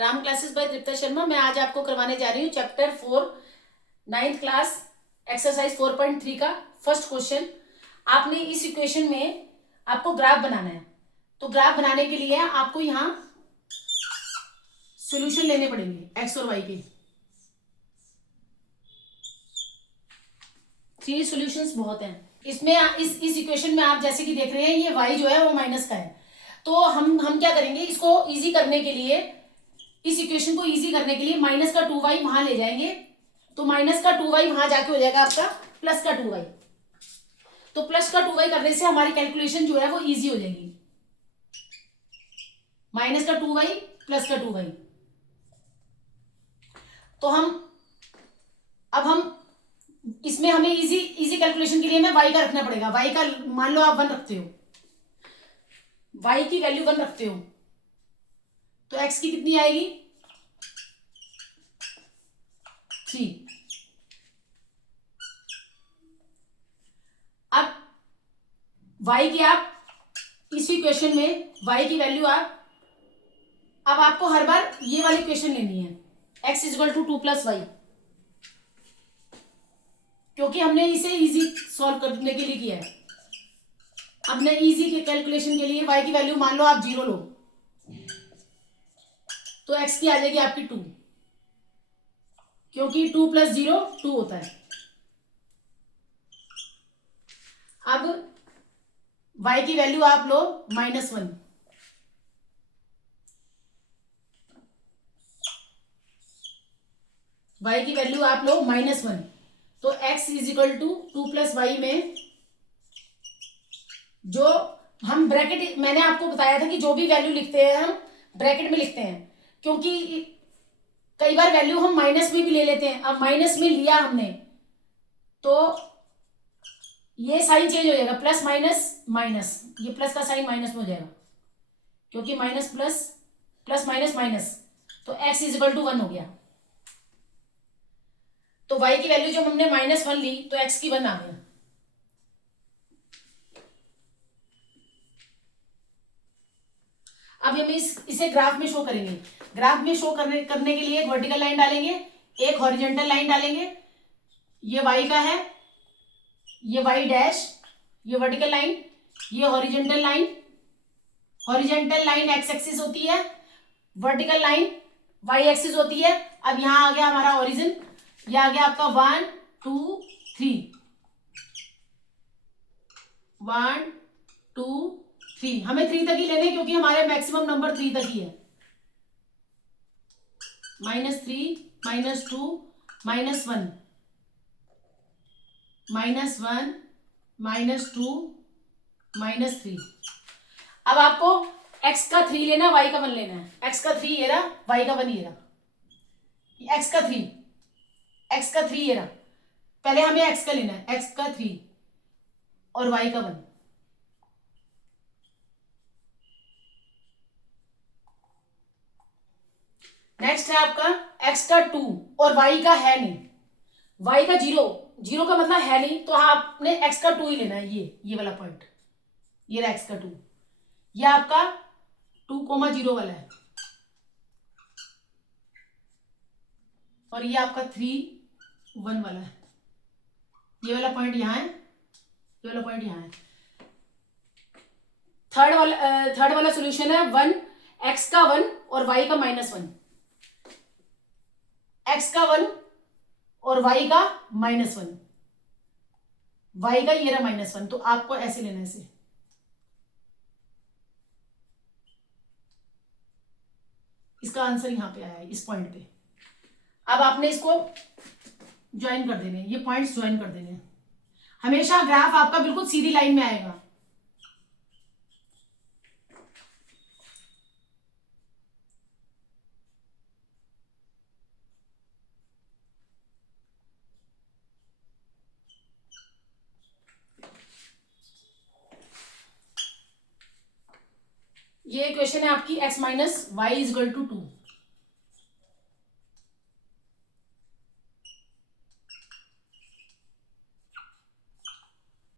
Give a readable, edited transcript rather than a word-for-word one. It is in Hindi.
राम क्लासेस बाय तृप्ता शर्मा। मैं आज आपको करवाने जा रही हूँ चैप्टर 4 9th क्लास एक्सरसाइज 4.3 का फर्स्ट क्वेश्चन। आपने इस इक्वेशन में आपको ग्राफ बनाना है, तो ग्राफ बनाने के लिए आपको यहाँ सॉल्यूशन लेने पड़ेंगे एक्स और वाई के। 3 सॉल्यूशंस बहुत हैं इसमें। इस इक्वेशन में आप जैसे कि देख रहे हैं ये y जो है वो माइनस का है, तो हम क्या करेंगे, इसको इजी करने के लिए, इस इक्वेशन को इजी करने के लिए माइनस का 2y वहां ले जाएंगे, तो माइनस का 2y वहां जाके हो जाएगा आपका प्लस का 2y। तो प्लस का 2y करने से हमारी कैलकुलेशन जो है वो इजी हो जाएगी। माइनस का 2y प्लस का 2y। तो अब हम इसमें हमें इजी कैलकुलेशन के लिए हमें y का रखना पड़ेगा। y का मान लो आप 1 रखते हो, y की वैल्यू 1 रखते हो, तो x की कितनी आएगी 3। अब y की आप इस इक्वेशन में y की वैल्यू अब आपको हर बार ये वाली इक्वेशन लेनी है, x इक्वल टू 2 + y, क्योंकि हमने इसे इजी सॉल्व करने के लिए किया है। हमने इजी के कैलकुलेशन के लिए y की वैल्यू मान लो आप 0 लो, तो x की आ जाएगी आपकी 2, क्योंकि 2 + 0 2 होता है। अब y की वैल्यू आप लो -1, y की वैल्यू आप लो -1, तो x इक्वल टू 2 + y में जो हम ब्रैकेट, मैंने आपको बताया था कि जो भी वैल्यू लिखते हैं हम ब्रैकेट में लिखते हैं, क्योंकि कई बार वैल्यू हम माइनस में भी ले लेते हैं। अब माइनस में लिया हमने तो ये साइन चेंज हो जाएगा, प्लस माइनस माइनस, ये प्लस का साइन माइनस में हो जाएगा, क्योंकि minus plus plus minus minus, तो x इक्वल टू 1 हो गया। तो y की वैल्यू जब हमने -1 ली तो x की 1 आ गया। अब हम इसे ग्राफ में शो करेंगे। ग्राफ में शो करने के लिए एक वर्टिकल लाइन डालेंगे, एक हॉरिजॉन्टल लाइन डालेंगे। ये y का है, ये y डैश, ये वर्टिकल लाइन, ये horizontal line. Horizontal line x axis होती है, वर्टिकल लाइन y एक्सिस होती है। अब यहां आ गया हमारा ओरिजिन, ये आ गया आपका 1 2 3, 1 2 3। हमें 3 तक ही लेने, क्योंकि हमारे मैक्सिमम नंबर 3 तक ही है। -3 -2 -1 -1 -2 -3। अब आपको x का 3 लेना, y का 1 लेना है। x का 3 ये रहा, y का 1 ये रहा। x का 3 ये रहा। पहले हमें x का लेना है, x का 3 और y का 1। नेक्स्ट है आपका x का 2 और y का है नहीं, y का 0 का मतलब है नहीं, तो आपने x का 2 ही लेना है। ये वाला पॉइंट, ये रहा x का 2, ये आपका 2,0 वाला है, और ये आपका 3 1 वाला है। ये वाला पॉइंट यहाँ है, ये वाला पॉइंट यहाँ है। थर्ड वाला सॉल्यूशन है 1 x का 1 और y का -1, x का 1 और y का -1, y का ये रहा -1, तो आपको ऐसे लेना है इसे। इसका आंसर यहां पे आया है, इस पॉइंट पे। अब आपने इसको ज्वाइन कर देने, ये पॉइंट्स ज्वाइन कर देने। हमेशा ग्राफ आपका बिल्कुल सीधी लाइन में आएगा। ये इक्वेशन है आपकी x - y = 2।